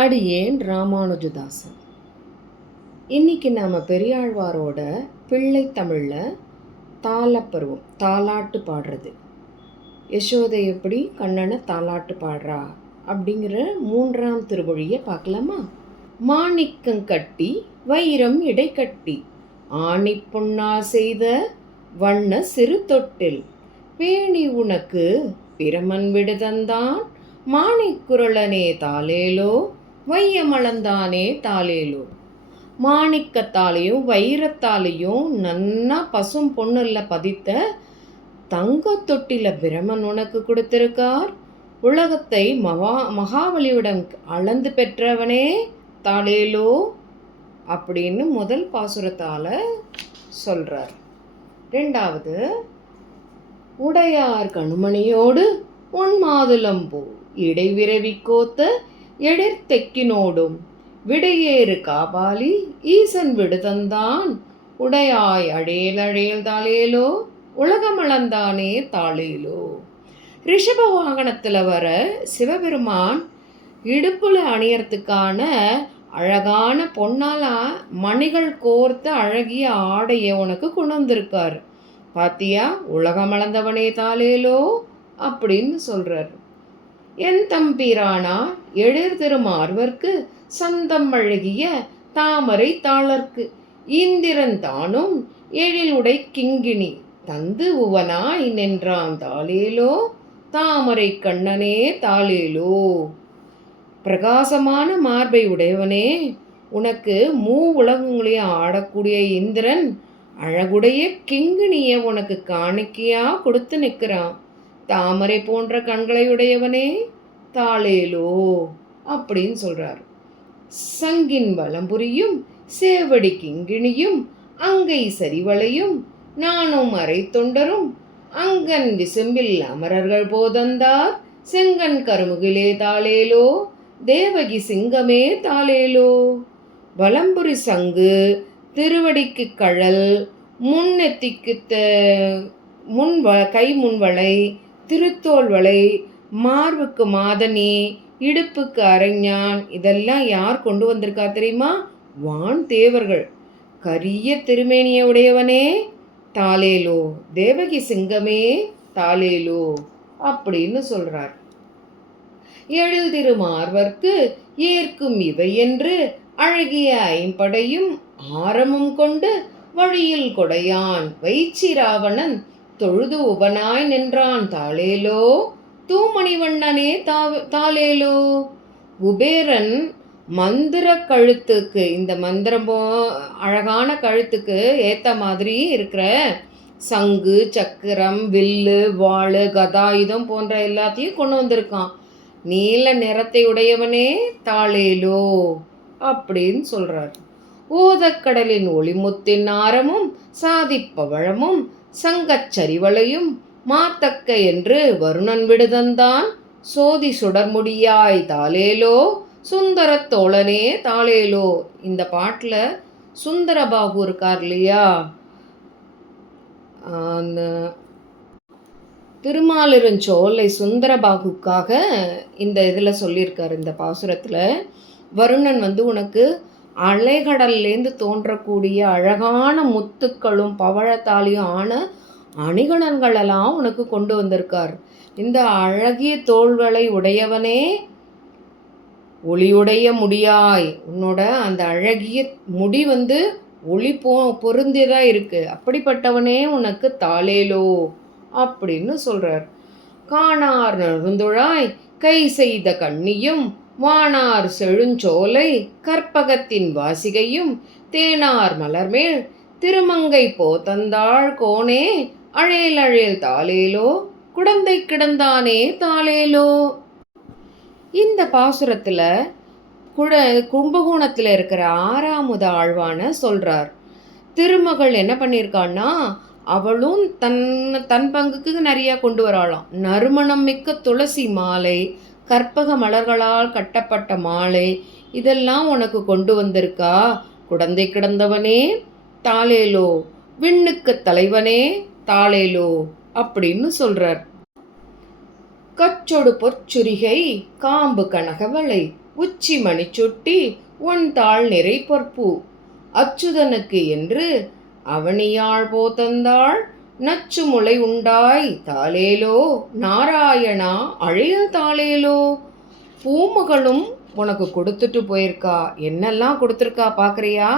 அடியேன் ராமானுஜதாசன். இன்னைக்கு நாம் பெரியாழ்வாரோட பிள்ளை தமிழில் தாளப்பருவம், தாலாட்டு பாடுறது, யசோதை எப்படி கண்ணனை தாலாட்டு பாடுறா அப்படிங்கிற 3ஆம் திருமொழியை பார்க்கலாமா? மாணிக்கம் கட்டி வைரம் இடை கட்டி ஆணி பொன்னா செய்த வண்ண சிறு தொட்டில் பேணி உனக்கு பிரமன் விடுதந்தான் மாணிக்குரலனே தாளேலோ வையமளந்தானே தாளேலோ. மாணிக்கத்தாலையும் வைரத்தாலையும் நன்னா பசும் பொண்ணுல பதித்த தங்க தொட்டில பிரமன் உனக்கு கொடுத்திருக்கார். உலகத்தை மகாபலியிடம் அளந்து பெற்றவனே தாளேலோ அப்படின்னு முதல் பாசுரத்தால சொல்றார். 2வது, உடையார் கணுமணியோடு உன் மாதுளம்பூ இடைவிரவி கோத்த எழிற்தெக்கினோடும் விடையேறு காபாலி ஈசன் விடுதந்தான் உடையாய் அழேல் தாளேலோ உலகமளந்தானே தாளேலோ. ரிஷப வாகனத்தில் வர சிவபெருமான் இடுப்புல அணியறதுக்கான அழகான பொன்னால மணிகள் கோர்த்த அழகிய ஆடையை உனக்கு கொண்டு வந்திருக்காரு. பாத்தியா, உலகமளந்தவனே தாளேலோ அப்படின்னு சொல்றார். என் தம்பிரானா எழிர் திருமார்வர்க்கு சந்தம் அழகிய தாமரை தாளர்க்கு இந்திரன் தானும் எழிலுடை கிங்கிணி தந்து உவனாய் நின்றான் தாளேலோ தாமரை கண்ணனே தாளேலோ. பிரகாசமான மார்பை உடையவனே, உனக்கு உலகங்களையும் ஆடக்கூடிய இந்திரன் அழகுடைய கிங்கிணிய உனக்கு காணிக்கையா கொடுத்து நிற்கிறான். தாமரை போன்ற கண்களை உடையவனே தாளேலோ அப்படின்னு சொல்றார். சங்கின் வலம்புரியும் சேவடி கிங்கிணியும் அங்கை சரிவளையும் நானும் அரை தொண்டரும் அங்கன் விசும்பில் அமரர்கள் போதந்தார் செங்கன் கருமுகிலே தாளேலோ தேவகி சிங்கமே தாளேலோ. வலம்புரி சங்கு, திருவடிக்கு கழல், முன்னெத்திக்கு கை முன்வளை, திருத்தோல் வளை, மார்புக்கு மாதனி, இடுப்புக்கு அரஞ்ஞான், இதெல்லாம் யார் கொண்டு வந்திருக்கா தெரியுமா? வான் தேவர்கள். கரிய திருமேனிய உடையவனே தாளேலோ தேவகி சிங்கமே தாளேலோ அப்படின்னு சொல்றார். எழில் திருமார்வர்க்கு ஏற்கும் இவை என்று அழகிய ஐம்படையும் ஆரமும் கொண்டு வழியில் கொடையான் வைச்சிராவணன் தொழுது உவனாய் நின்றான் தாளேலோ தூமணிவண்ணனே தாளேலோ. குபேரன் மந்திர கழுத்துக்கு, இந்த மந்திரம் அழகான கழுத்துக்கு ஏற்ற மாதிரி இருக்கிற சங்கு, சக்கரம், வில்லு, வாள், கதாயுதம் போன்ற எல்லாத்தையும் கொண்டு வந்திருக்கான். நீல நிறத்தை உடையவனே தாளேலோ அப்படின்னு சொல்றார். ஓதக்கடலின் ஒளிமுத்தின் ஆரமும் சாதிப்பவழமும் சங்கச்சரிவளையும் மாத்தக்க என்று வருணன் விடுதந்தான் சோதி சுடர்முடியாய் தாளேலோ சுந்தர தோழனே தாளேலோ. இந்த பாட்டில் சுந்தரபாகு இருக்கார் இல்லையா, அந்த திருமாலிருஞ்சோலை சுந்தரபாகுக்காக இந்த இதில் சொல்லியிருக்கார். இந்த பாசுரத்தில் வருணன் உனக்கு அலைகடல்லேருந்து தோன்றக்கூடிய அழகான முத்துக்களும் பவழத்தாலையும் ஆன அணிகலன்களெல்லாம் உனக்கு கொண்டு வந்திருக்கார். இந்த அழகிய தோள்களை உடையவனே ஒளியுடைய முடியாய், உன்னோட அந்த அழகிய முடி ஒளி பொருந்தியதாக இருக்குது. அப்படிப்பட்டவனே உனக்கு தாளேலோ அப்படின்னு சொல்கிறார். காணார் நறுந்துழாய் கை செய்த கண்ணியும் வானார் செழுஞ்சோலை கற்பகத்தின் வாசிகையும் தேனார் மலர்மேல் திருமங்கை போதந்தாள் கோனே அழேல் தாளேலோ குடந்தை கிடந்தானே தாளேலோ. இந்த பாசுரத்தில் கும்பகோணத்தில் இருக்கிற 6வது ஆழ்வான சொல்கிறார். திருமகள் என்ன பண்ணியிருக்கான்னா, அவளும் தன் பங்குக்கு நிறையா கொண்டு வராளாம். நறுமணம் மிக்க துளசி மாலை, கற்பக மலர்களால் கட்டப்பட்ட மாலை, இதெல்லாம் உனக்கு கொண்டு வந்திருக்கா. குடந்தை கிடந்தவனே தாளேலோ விண்ணுக்கு தலைவனே தாளேலோ அப்படின்னு சொல்றார். கச்சொடு பொற்சுரிகை காம்பு கனகவளை உச்சி மணிச்சுட்டி ஒன் தாள் நிறை பொற்பு அச்சுதனுக்கு என்று அவனியாழ் போதந்தாள் நச்சு முளை உண்டாய் தாளேலோ நாராயணா அழைய தாளேலோ. பூமகளும் உனக்கு கொடுத்துட்டு போயிருக்கா. என்னெல்லாம் கொடுத்துருக்கா பார்க்குறியா?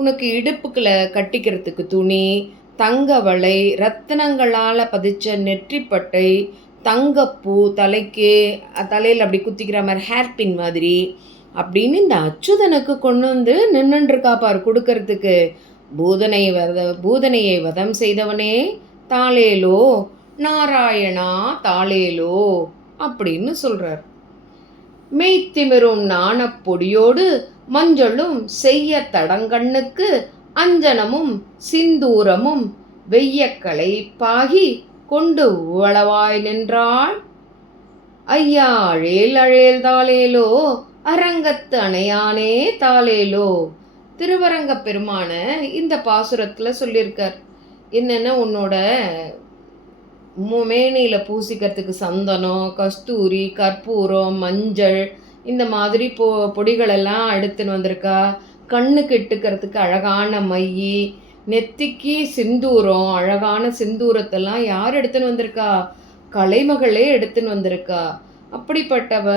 உனக்கு இடுப்புக்குள்ள கட்டிக்கிறதுக்கு துணி, தங்க வளை, ரத்தினங்களால் பதிச்ச நெற்றிப்பட்டை, தங்கப்பூ, தலையில் அப்படி குத்திக்கிற மாதிரி ஹேர்பின் மாதிரி அப்படின்னு இந்த அச்சுதனுக்கு கொண்டு வந்து நின்றுருக்கா பாரு கொடுக்கறதுக்கு. பூதனையை வதம் செய்தவனே தாளேலோ நாராயணா தாளேலோ அப்படின்னு சொல்றார். மெய்த்திமிரும் நாணப்பொடியோடு மஞ்சளும் செய்ய தடங்கண்ணுக்கு அஞ்சனமும் சிந்தூரமும் வெய்யக்கலை பாகி கொண்டு உவளவாய் நின்றாள். ஐயா அழேல் அழேல் தாளேலோ அரங்கத்து அணையானே தாளேலோ. திருவரங்க பெருமான இந்த பாசுரத்துல சொல்லியிருக்கார். என்னென்ன உன்னோட மேனியில் பூசிக்கிறதுக்கு சந்தனம், கஸ்தூரி, கற்பூரம், மஞ்சள் இந்த மாதிரி பொடிகளெல்லாம் எடுத்துன்னு வந்திருக்கா. கண்ணுக்கு இட்டுக்கிறதுக்கு அழகான மை, நெத்திக்கு சிந்தூரம், அழகான சிந்தூரத்தெல்லாம் யார் எடுத்துன்னு வந்திருக்கா? கலைமகளே எடுத்துன்னு வந்திருக்கா. அப்படிப்பட்டவ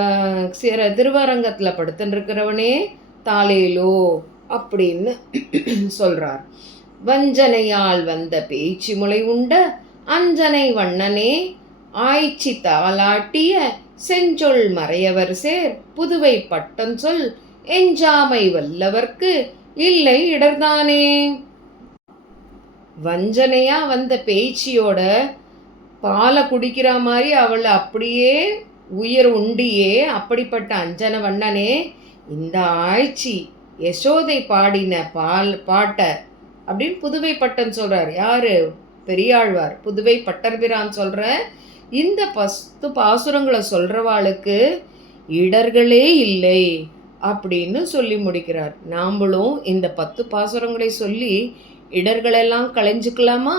திருவரங்கத்தில் படுத்துன்னு இருக்கிறவனே தாளேலோ அப்படின்னு சொல்றார். வஞ்சனையால் வந்த பேச்சு முளை உண்ட அஞ்சனை வண்ணனே ஆய்ச்சி தாளாட்டிய செஞ்சொல் மறையவர் சேர் புதுவை பட்டம் சொல் எஞ்சாமை வல்லவர்க்கு இல்லை இடர்தானே. வஞ்சனையா வந்த பேச்சியோட பாலை குடிக்கிற மாதிரி அவளை அப்படியே உயிர் உண்டியே அப்படிப்பட்ட அஞ்சன வண்ணனே இந்த ஆய்ச்சி யசோதை பாடின பாட்டை அப்படின்னு புதுவை பட்டன் சொல்றார். யாரு? பெரியாழ்வார் புதுவை பட்டர்பிரான் சொல்ற இந்த 10 பாசுரங்களை சொல்றவாளுக்கு இடர்களே இல்லை அப்படின்னு சொல்லி முடிக்கிறார். நாமளும் இந்த 10 பாசுரங்களை சொல்லி இடர்களெல்லாம் களைஞ்சுக்கலாமா?